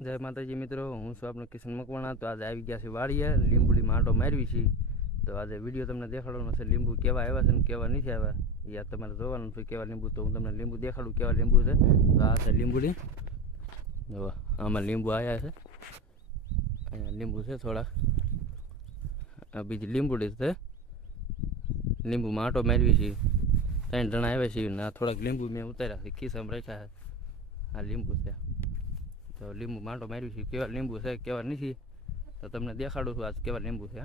જય માતાજી મિત્રો, હું છું આપણો કિશન મકવાણા. તો આજે આવી ગયા છે વાડીએ, લીંબુડી માટો મારવી છે. તો આજે વીડિયો તમને દેખાડવાનો છે, લીંબુ કેવા આવ્યા છે ને કેવા નથી આવ્યા. આ તમારે જોવાનું છે કેવા લીંબુ. તો હું તમને લીંબુ દેખાડું કેવા લીંબુ છે. તો આ છે લીંબુડી. જો, આમાં લીંબુ આવ્યા છે. અહીંયા લીંબુ છે થોડાક આ બીજી લીંબુડી છે. લીંબુમાં માટો મારવી છે. ત્રણ જણા આવ્યા છે ને થોડાક લીંબુ મેં ઉતાર્યા છે. ખિસ્સામાં રાખ્યા છે. આ લીંબુ છે. તો લીંબુ માંડો માર્યું છે. કેવા લીંબુ છે કેવા નથી. તો તમને દેખાડું છું, આજ કેવા લીંબુ છે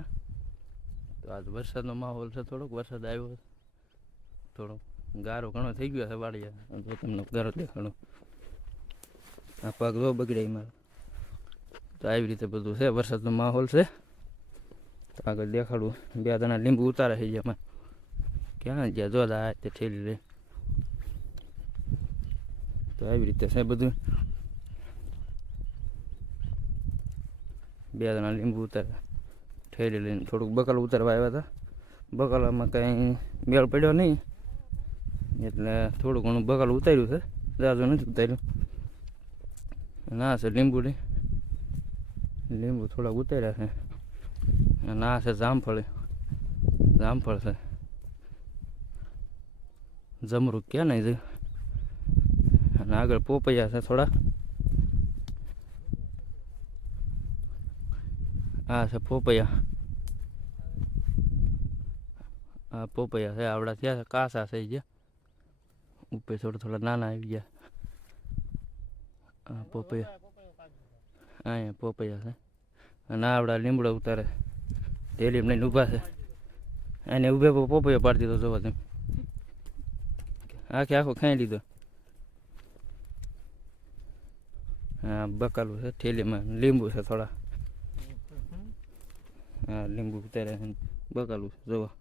તો આજ વરસાદનો માહોલ છે થોડોક, વરસાદ આવ્યો થોડોક ગારો ઘણો થઈ ગયો છે વાડિયા તો તમને ગારો દેખાડો. આ પાક જો બગડે મારો તો આવી રીતે બધું છે, વરસાદનો માહોલ છે. તો આગળ દેખાડું. બે દાણા લીંબુ ઉતારે છે જેમાં ક્યાં જ્યાં જો આ તે ઠેલી લઈ તો આવી રીતે છે બધું. બે જણા લીંબુ ઉતાર્યા ઠેલી લઈને થોડુંક બકલ ઉતારવા આવ્યા હતા. બકલામાં કંઈ મેળ પડ્યો નહીં. એટલે થોડું ઘણું બકલ ઉતાર્યું છે. જાજુ નથી ઉતાર્યું. ના છે લીંબુડી લીંબુ થોડાક ઉતાર્યા છે. આ છે જામફળ. જામફળ છે. જમરૂક ક્યાં નહીં છે? અને આગળ પોપૈયા છે થોડા. આ છે પોપૈયા. આ પોપૈયા છે આવડા થયા છે, કાસા થઈ ગયા ઉપર થોડા થોડા નાના આવી ગયા. આ પોપૈયા. અહીંયા પોપૈયા છે. અને આવડા લીમડો ઉતારે. ડેલી લઈને ઊભા છે. એને ઊભે પોપૈયો પાડી દીધો જોવા તમે. આખે આખો ખાઈ લીધો. હા, બકાલું છે ઠેલીમાં લીંબુ છે થોડા. હા લીંબુ ઉતારે બકાલું છે, જોવા.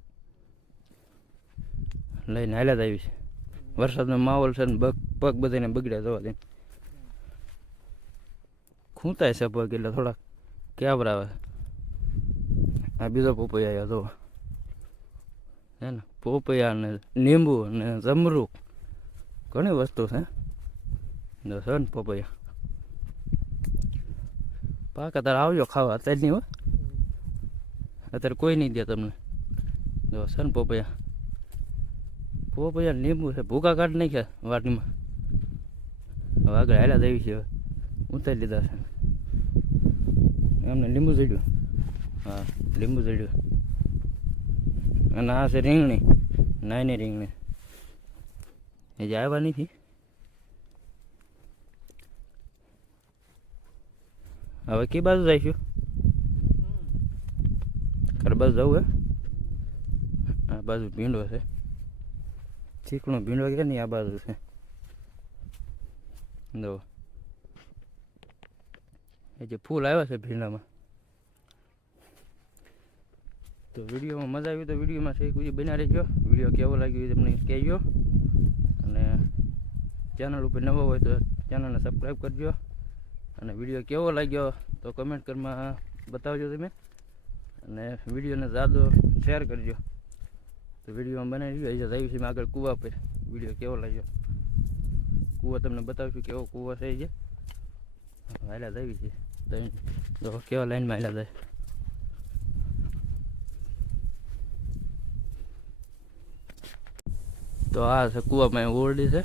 લઈને હાલ્યા આવી છે. વરસાદનો માહોલ છે ને બગ પગ બધાને બગડ્યા જોવા દે. ખૂંતાય છે પગ એટલે થોડાક કેવરાવે. આ બીજો પોપૈયા આવ્યો, જોવા. હે ને, પોપૈયા ને લીંબુ ને જમરૂક. ઘણી વસ્તુ છે ને પોપૈયા. પાક અત્યારે આવજો ખાવા અત્યારે નહીં હો. અત્યારે કોઈ નહીં દે તમને. જો છે ને પોપૈયા. પોપૈયા લીંબુ છે. ભૂકા કાઢી નાખ્યા વાટીમાં હવે આગળ હાલ્યા દેવી છે હવે. ઉતારી લીધા છે. એમને લીંબુ ચડ્યું. હા, લીંબુ ચડ્યું. અને આ છે રીંગણી. નાની રીંગણી. એ જે આવ્યા નથી. હવે કઈ બાજુ જઈશું બાજુ જવું હે? આ બાજુ ભીંડો છે. ચીકણો ભીંડો કે નહીં આ બાજુ છે? જો. એ જે ફૂલ આવ્યા છે ભીંડામાં. તો વિડીયોમાં મજા આવી તો વિડીયોમાં સહી કોઈ બના રહેજો. વીડિયો કેવો લાગ્યો તમને કહેજો. અને ચેનલ ઉપર નવો હોય તો ચેનલને સબસ્ક્રાઈબ કરજો. અને વીડિયો કેવો લાગ્યો તો કમેન્ટ કરમાં બતાવજો તમે. અને વિડીયોને જાદો શેર કરજો. તો વિડીયોમાં બનાવી દીધો. અહીંયા આવી છે આગળ કૂવા પર. વીડિયો કેવો લાગ્યો? કૂવો તમને બતાવશું કેવો કૂવો છે જે. હાલ્યા જ આવી છે તો કેવા લાઈનમાં હાલ્યા જાય. તો આ છે કૂવામાં ઓરડી છે.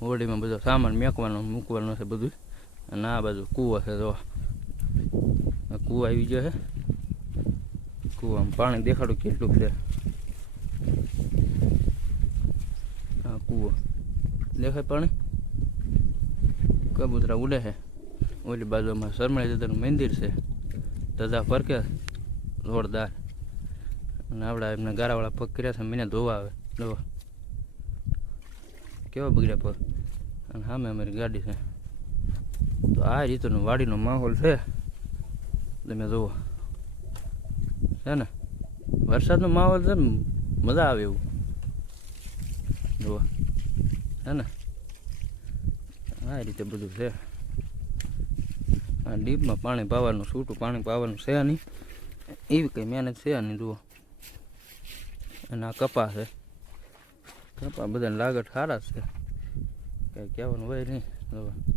ઓરડીમાં બધો સામાન મેકવાનો, મૂકવાનો છે બધું અને આ બાજુ કૂવો છે, જો. કૂવો આવી ગયો છે. કૂવામાં પાણી દેખાડું કેટલું છે? આ કૂવો. દેખાય પાણી? કબૂતરા ઉડે છે. ઓલી બાજુમાં શરમણી દાદાનું મંદિર છે. દાદા ફરકે, જોરદાર. અને આપણા એમને ગારાવાળા પગ કર્યા છે, મને ધોવા આવે. ધોવા કેવા બગડ્યા પગ? અને સામે અમારી ગાડી છે. તો આ રીતનો વાડીનો માહોલ છે. તમે જુઓ છે ને? વરસાદનો માહોલ છે ને, મજા આવે એવું. જુઓ. હે ને? આ રીતે બધું છે. આ ડીપમાં પાણી પાવાનું, છૂટું પાણી પાવાનું છે નહીં. એવી કંઈ મહેનત છે નહીં, જુઓ. અને આ કપા છે. કપા બધાને લાગત સારા છે. કંઈ કહેવાનું હોય નહીં, જુઓ.